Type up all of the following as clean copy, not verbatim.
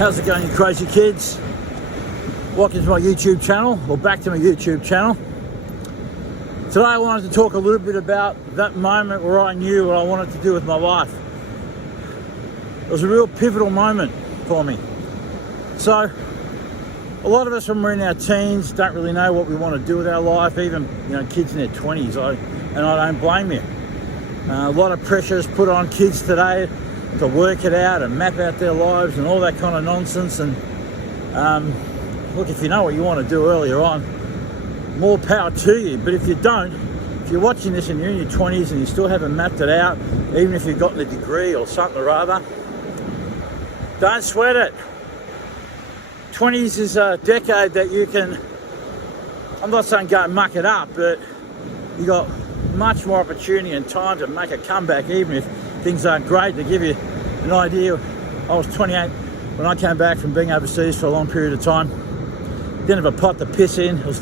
How's it going, you crazy kids? Welcome to my YouTube channel, or back to my YouTube channel. Today I wanted to talk a little bit about that moment where I knew what I wanted to do with my life. It was a real pivotal moment for me. So, a lot of us when we're in our teens don't really know what we want to do with our life, even kids in their 20s, and I don't blame you. A lot of pressure is put on kids today to work it out and map out their lives and all that kind of nonsense. And look, if you know what you want to do earlier on, more power to you. But if you don't, if you're watching this and you're in your 20s and you still haven't mapped it out, even if you've gotten a degree or something or other, don't sweat it. 20s is a decade that you can, I'm not saying go and muck it up, but you got much more opportunity and time to make a comeback, even if things aren't great. To give you an idea, I was 28 when I came back from being overseas for a long period of time. Didn't have a pot to piss in. It was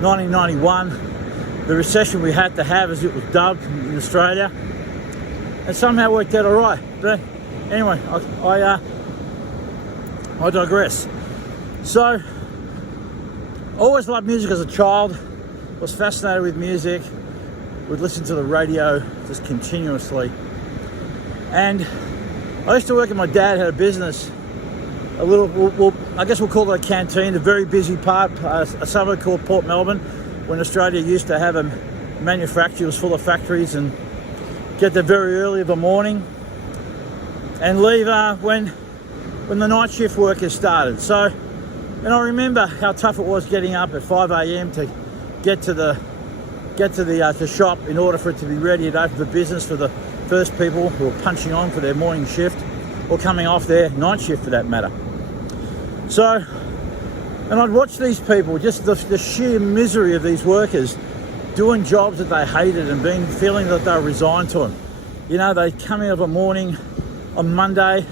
1991. The recession we had to have, as it was dubbed in Australia, and somehow worked out all right. But anyway, I digress. So, I always loved music as a child. Was fascinated with music. Would listen to the radio just continuously. And I used to work at, my dad had a business, a little, well, I guess we'll call it a canteen, a very busy part, a suburb called Port Melbourne, when Australia used to have a manufacturer, it was full of factories, and get there very early of the morning and leave when the night shift workers started. So, and I remember how tough it was getting up at 5 a.m. to get to the shop in order for it to be ready to open for business for the first people who were punching on for their morning shift or coming off their night shift for that matter. So, and I'd watch these people, just the sheer misery of these workers doing jobs that they hated and feeling that they were resigned to them. They'd come in of a morning on Monday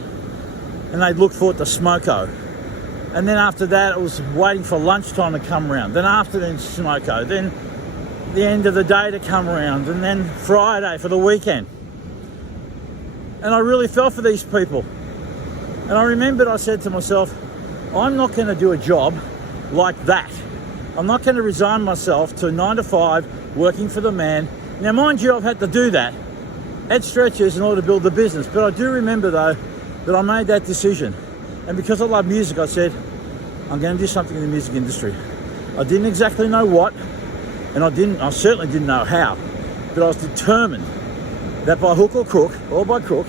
and they'd look forward to smoko. And then after that, it was waiting for lunchtime to come around. Then afternoon smoko. Then the end of the day to come around. And then Friday for the weekend. And I really felt for these people. And I remembered I said to myself, I'm not going to do a job like that. I'm not going to resign myself to 9 to 5 working for the man. Now, mind you, I've had to do that at stretches in order to build the business. But I do remember, though, that I made that decision. And because I love music, I said, I'm going to do something in the music industry. I didn't exactly know what, and I certainly didn't know how, but I was determined that by hook or crook, or by crook,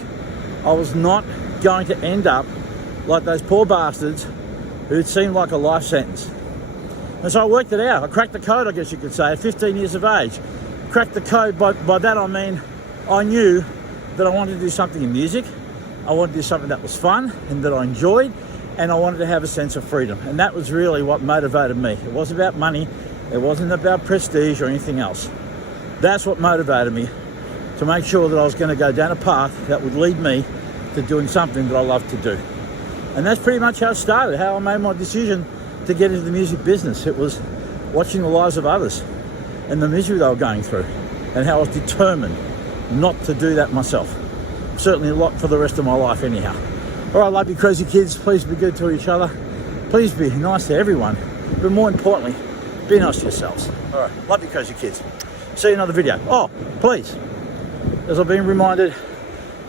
I was not going to end up like those poor bastards who'd seemed like a life sentence. And so I worked it out. I cracked the code, I guess you could say, at 15 years of age. Cracked the code, by that I mean I knew that I wanted to do something in music. I wanted to do something that was fun and that I enjoyed, and I wanted to have a sense of freedom. And that was really what motivated me. It wasn't about money. It wasn't about prestige or anything else. That's what motivated me, to make sure that I was going to go down a path that would lead me to doing something that I love to do. And that's pretty much how it started, how I made my decision to get into the music business. It was watching the lives of others and the misery they were going through, and how I was determined not to do that myself. Certainly a lot for the rest of my life anyhow. All right, love you crazy kids. Please be good to each other. Please be nice to everyone. But more importantly, be nice to yourselves. All right, love you crazy kids. See you in another video. Oh, please, as I've been reminded,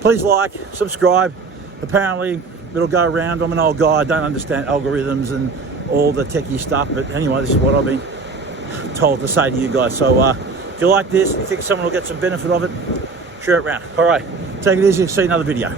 please like, subscribe. Apparently it'll go around. I'm an old guy. I don't understand algorithms and all the techie stuff. But anyway, this is what I've been told to say to you guys. So if you like this, you think someone will get some benefit of it, share it around. All right, take it easy. See you in another video.